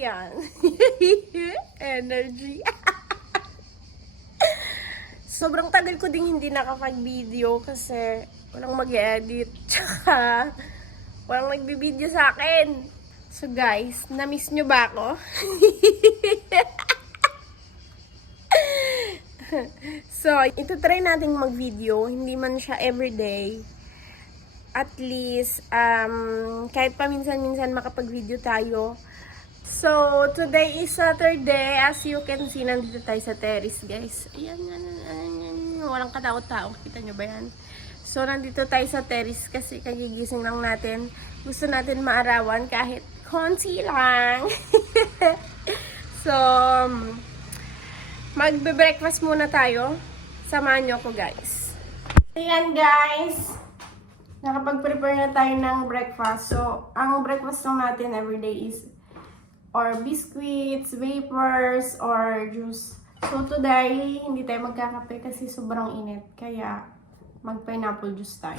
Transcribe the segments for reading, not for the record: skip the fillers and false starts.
yan. Energy. Sobrang tagal ko ding hindi nakapag-video kasi walang mag-edit. Tsaka walang nagbibideo sa akin. So guys, na-miss nyo ba ako? So, ito-try nating mag-video. Hindi man siya everyday. At least, kahit paminsan-minsan makapag-video tayo. So, today is Saturday. As you can see, nandito tayo sa terrace, guys. Ayan, walang katakot-tao. Kita nyo ba yan? So, nandito tayo sa terrace kasi kagigising lang natin. Gusto natin maarawan kahit konti lang. So, magbe-breakfast muna tayo. Samahan nyo ako, guys. Ayan, guys. Nakapag-prepare na tayo ng breakfast. So, ang breakfast lang natin everyday is or biscuits, wafers, or juice. So, today, hindi tayo magkakape kasi sobrang init. Kaya, mag-pineapple juice tayo.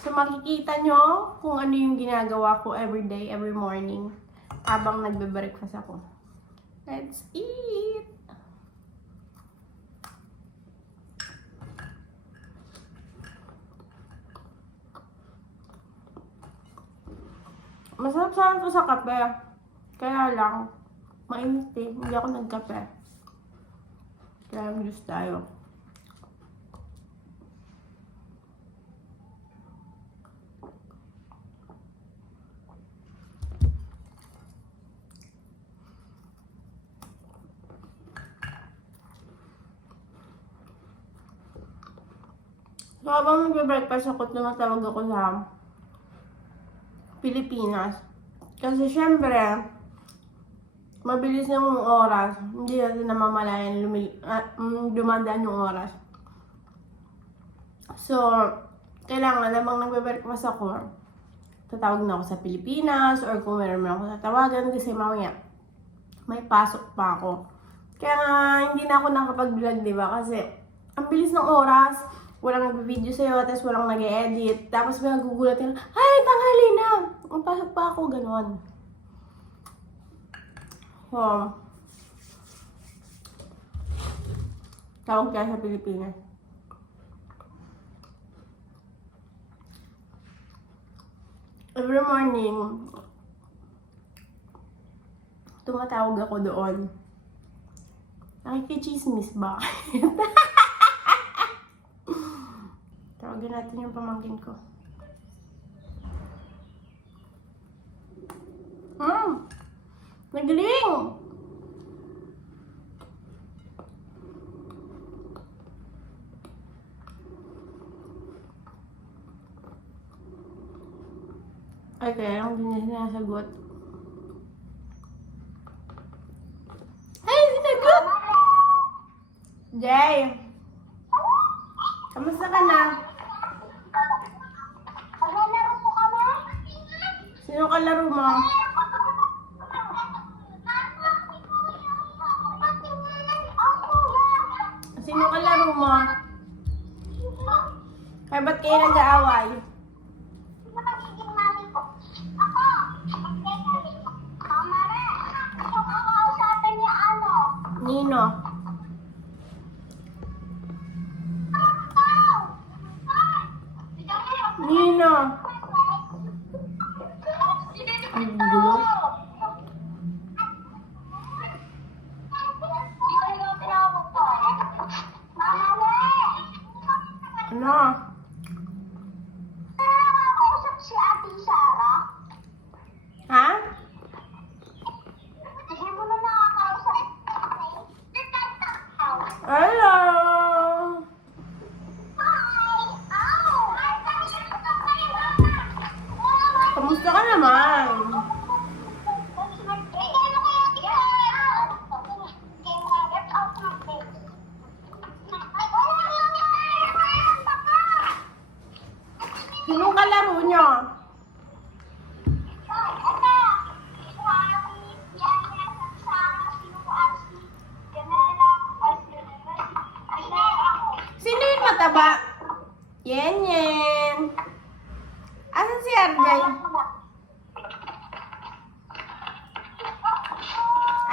So, makikita nyo kung ano yung ginagawa ko everyday, every morning, habang nagbe-breakfast ako. Let's eat! Masarap sana ito sa kape. Kaya lang, mainit eh. Hindi ako nagkape. Kaya mag-juice tayo. So, habang nagbe-breakfast ako, tumatawag ako sa Pilipinas. Kasi syempre, mabilis yung oras. Hindi natin namamalayan dumadaan yung oras. So, kailangan namang nagbe-breakfast ako. Tatawag na ako sa Pilipinas or kung meron man ako tatawagan kasi mamaya may pasok pa ako. Kaya nga, hindi na ako nakapag-vlog, diba? Kasi, ang bilis ng oras. Walang nagbe-video sa'yo, tapos walang nag-edit. Tapos may nagugulat yun, ay, tanghali na! Ang pasok pa ako, gano'n. So, tawag kaya sa Pilipinas. Every morning, tumatawag ako doon. Nakikichismis ba? Tawagin natin yung pamangkin ko. Nagaling! Ay, kaya lang din niya sinasagot. Ay, sinagot! Jay! Kamusta ka na? Laro po kami? Sino kalaro mo? Sino kalaro mo? Kaya ba't kayo nag-aaway? Sino magiging mami ko? Ako! Kamara! Ito kakausapin niya ano? Nino? Nino? Ang gulo. Ano? Nakakausap si Ate Sarah? Ha? Hindi mo na nakakausap.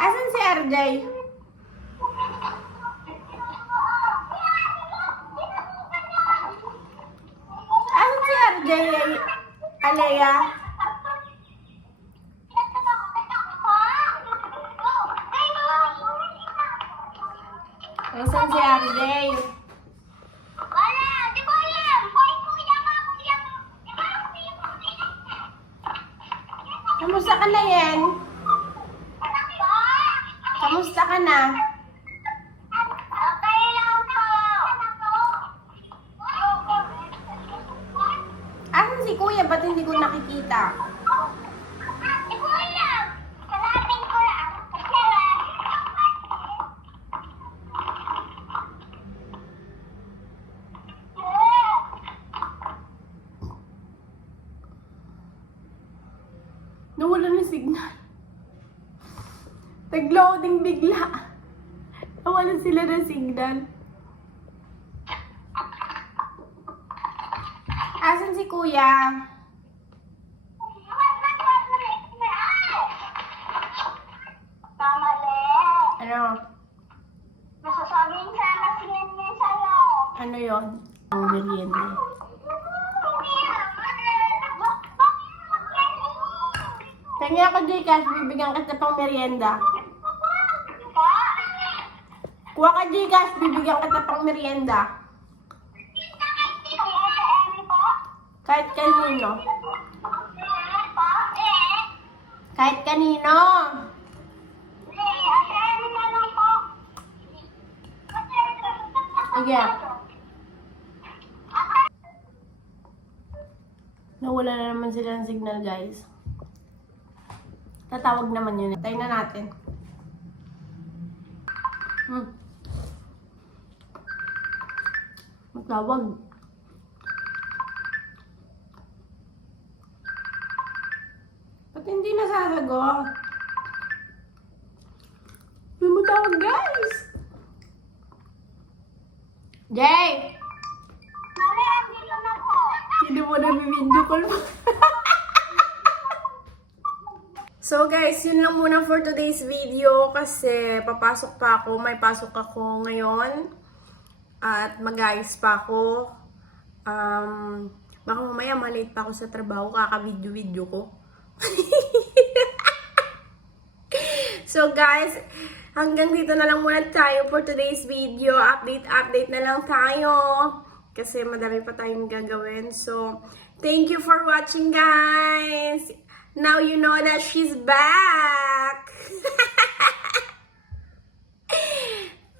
Asan si RJ? Asan si RJ, Alea? Asan si RJ? Wala, di ko alam. Kuya nga, kuya. Kamusta ka na, Yen? Kamusta ka na? Okay lang po. Asan si Kuya? Ba't hindi ko nakikita? Di ko alam. Hanapin ko lang. Nawala na signal. Nag-loading bigla. Nawalan sila ng signal. Asan si Kuya? Mamali. Ano? Masasabing sana singin niya sa'yo. Ano yon? Ang merienda. Kanya ako, Gcash. Bibigyan kita pang merienda. Kuha ka, Gcash. Bibigyan kita pang merienda. Kahit kanino. Kahit kanino. Sige. Nawala na naman sila ng signal, guys. Tatawag naman yun. Tayo na natin. Matawag. Ba't hindi nasasagot? May matawag, guys! Jay! Hindi mo na video call mo. So guys, yun lang muna for today's video kasi papasok pa ako, may pasok ako ngayon at mag-ayos pa ako. Baka mamaya malate pa ako sa trabaho, kaka-video-video ko. So guys, hanggang dito na lang muna tayo for today's video. Update na lang tayo kasi madami pa tayong gagawin. So, thank you for watching, guys! Now you know that she's back!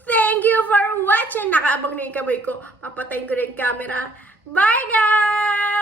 Thank you for watching! Nakaabang na yung kamay ko. Papatayin ko na yung camera. Bye, guys!